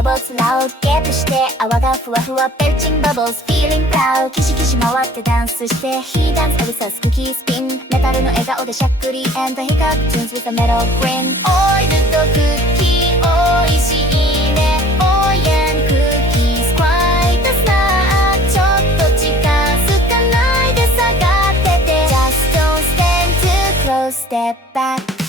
ロボットラウドゲットして泡がふわふわベルチンバブルズ Feeling proud キシキシ回ってダンスしてヒーダンスエルサスクッキースピンメタルの笑顔でしゃっくり And the hiccup tunes with a metal grin オイルとクッキーおいしいねオイエンクッキー Quite a snack ちょっと近づかないで下がってて Just don't stand too close step back